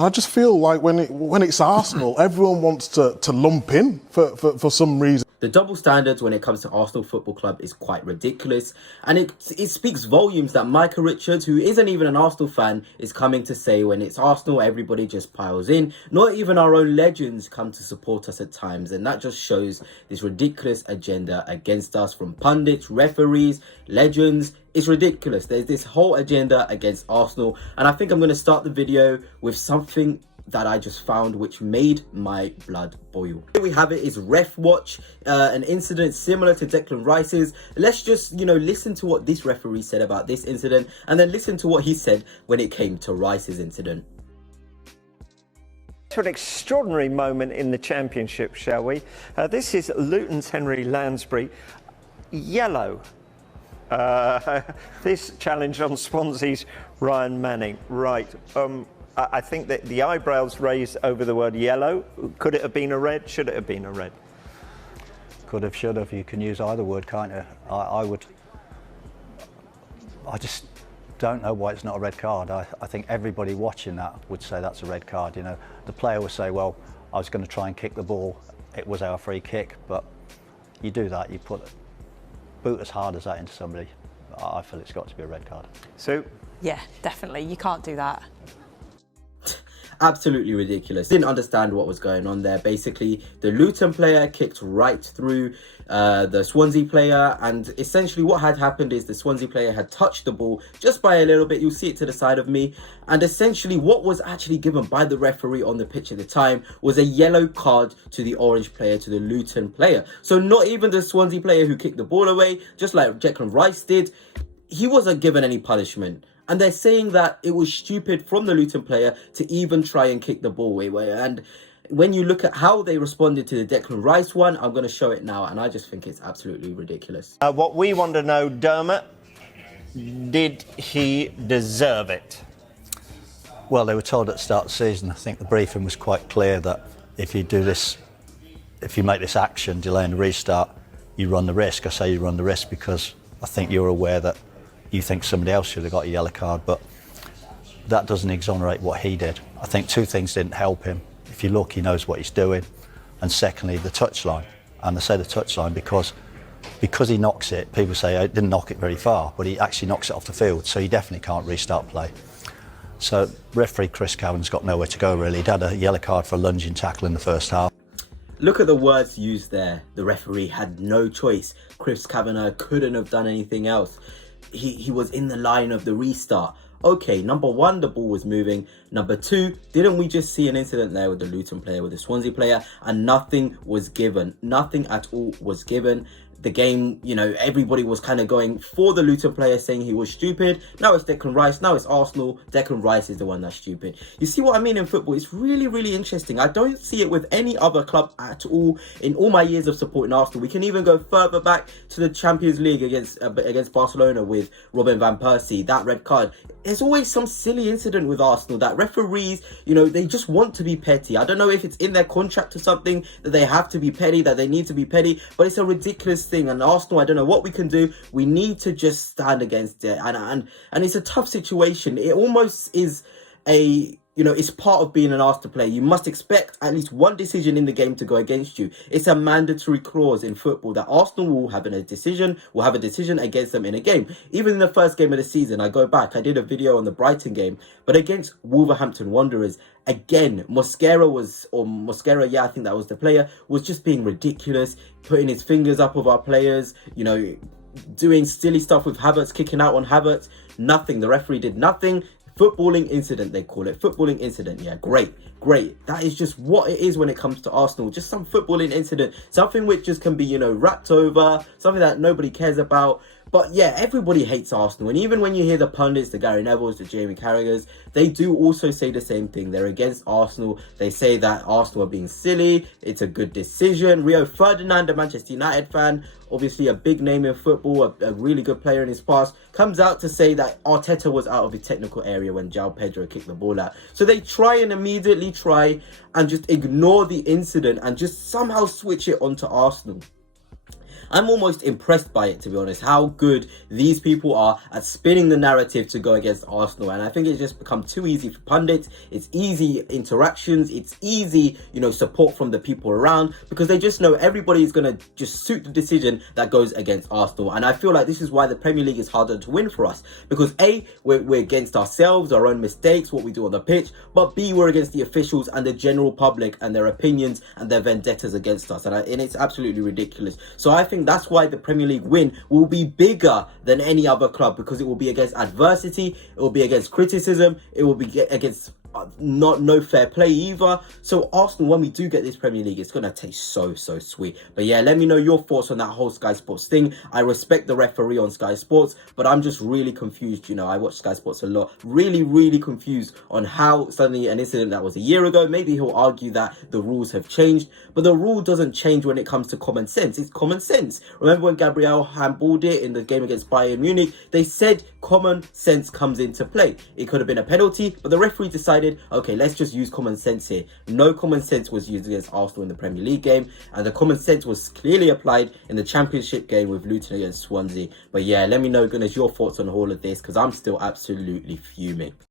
And I just feel like when it's Arsenal, everyone wants to lump in for some reason. The double standards when it comes to Arsenal Football Club is quite ridiculous, and it speaks volumes that Micah Richards, who isn't even an Arsenal fan, is coming to say when it's Arsenal, everybody just piles in. Not even our own legends come to support us at times, and that just shows this ridiculous agenda against us from pundits, referees, legends. It's ridiculous. There's this whole agenda against Arsenal, and I think I'm going to start the video with something that I just found which made my blood boil. Here we have it, is Ref Watch, an incident similar to Declan Rice's. Let's just, listen to what this referee said about this incident, and then listen to what he said when it came to Rice's incident. To an extraordinary moment in the Championship, shall we? This is Luton's Henry Lansbury. Yellow. This challenge on Swansea's Ryan Manning. Right. I think that the eyebrows raised over the word yellow. Could it have been a red? Should it have been a red? Could have, should have. You can use either word, can't you? I just don't know why it's not a red card. I think everybody watching that would say that's a red card. The player would say, well, I was going to try and kick the ball. It was our free kick. But you do that, you boot as hard as that into somebody. I feel it's got to be a red card. So? Yeah, definitely. You can't do that. Absolutely ridiculous. Didn't understand what was going on there. Basically, the Luton player kicked right through the Swansea player, and essentially what had happened is the Swansea player had touched the ball just by a little bit. You'll see it to the side of me, and essentially what was actually given by the referee on the pitch at the time was a yellow card to the orange player, to the Luton player. So not even the Swansea player who kicked the ball away, just like Declan Rice did, he wasn't given any punishment. And they're saying that it was stupid from the Luton player to even try and kick the ball away. And when you look at how they responded to the Declan Rice one, I'm going to show it now. And I just think it's absolutely ridiculous. What we want to know, Dermot, did he deserve it? Well, they were told at the start of the season, I think the briefing was quite clear that if you do this, if you make this action, delaying the restart, you run the risk. I say you run the risk because I think you're aware that you think somebody else should have got a yellow card, but that doesn't exonerate what he did. I think two things didn't help him. If you look, he knows what he's doing. And secondly, the touchline. And I say the touchline because he knocks it, people say I didn't knock it very far, but he actually knocks it off the field, so he definitely can't restart play. So referee Chris Cavanagh's got nowhere to go really. He'd had a yellow card for a lunging tackle in the first half. Look at the words used there. The referee had no choice. Chris Kavanagh couldn't have done anything else. He was in the line of the restart. Okay, number one, the ball was moving. Number two, didn't we just see an incident there with the Luton player, with the Swansea player, and nothing was given? Nothing at all was given. The game, everybody was kind of going for the Luton player, saying he was stupid. Now it's Declan Rice. Now it's Arsenal. Declan Rice is the one that's stupid. You see what I mean in football? It's really, really interesting. I don't see it with any other club at all in all my years of supporting Arsenal. We can even go further back to the Champions League against Barcelona with Robin van Persie, that red card. There's always some silly incident with Arsenal that referees, they just want to be petty. I don't know if it's in their contract or something that they have to be petty, that they need to be petty, but it's a ridiculous thing. And Arsenal, I don't know what we can do. We need to just stand against it. And it's a tough situation. It almost is it's part of being an Arsenal player. You must expect at least one decision in the game to go against you. It's a mandatory clause in football that Arsenal will have a decision against them in a game. Even in the first game of the season, I go back, I did a video on the Brighton game, but against Wolverhampton Wanderers, again, Mosquera, I think that was the player, was just being ridiculous, putting his fingers up of our players, doing silly stuff with Havertz, kicking out on Havertz. Nothing. The referee did nothing. Footballing incident, they call it. Footballing incident. Yeah, great. That is just what it is when it comes to Arsenal. Just some footballing incident. Something which just can be, wrapped over. Something that nobody cares about. But yeah, everybody hates Arsenal. And even when you hear the pundits, the Gary Nevilles, the Jamie Carragher's, they do also say the same thing. They're against Arsenal. They say that Arsenal are being silly. It's a good decision. Rio Ferdinand, a Manchester United fan, obviously a big name in football, a really good player in his past, comes out to say that Arteta was out of his technical area when João Pedro kicked the ball out. So they try and immediately try and just ignore the incident and just somehow switch it onto Arsenal. I'm almost impressed by it, to be honest, how good these people are at spinning the narrative to go against Arsenal. And I think it's just become too easy for pundits. It's easy interactions. It's easy, you know, support from the people around, because they just know everybody is going to just suit the decision that goes against Arsenal. And I feel like this is why the Premier League is harder to win for us, because A, we're against ourselves, our own mistakes, what we do on the pitch, but B, we're against the officials and the general public and their opinions and their vendettas against us. And it's absolutely ridiculous. So I think that's why the Premier League win will be bigger than any other club, because it will be against adversity, it will be against criticism, it will be against no fair play either. So Arsenal, when we do get this Premier League, it's gonna taste so sweet. But yeah, let me know your thoughts on that whole Sky Sports thing. I respect the referee on Sky Sports, but I'm just really confused. You know, I watch Sky Sports a lot, really confused on how suddenly an incident that was a year ago, maybe he'll argue that the rules have changed, but the rule doesn't change when it comes to common sense. It's common sense. Remember when Gabriel handballed it in the game against Bayern Munich? They said common sense comes into play. It could have been a penalty, but the referee decided, okay, let's just use common sense here. No common sense was used against Arsenal in the Premier League game, and the common sense was clearly applied in the Championship game with Luton against Swansea. But yeah, let me know, goodness, your thoughts on all of this, because I'm still absolutely fuming.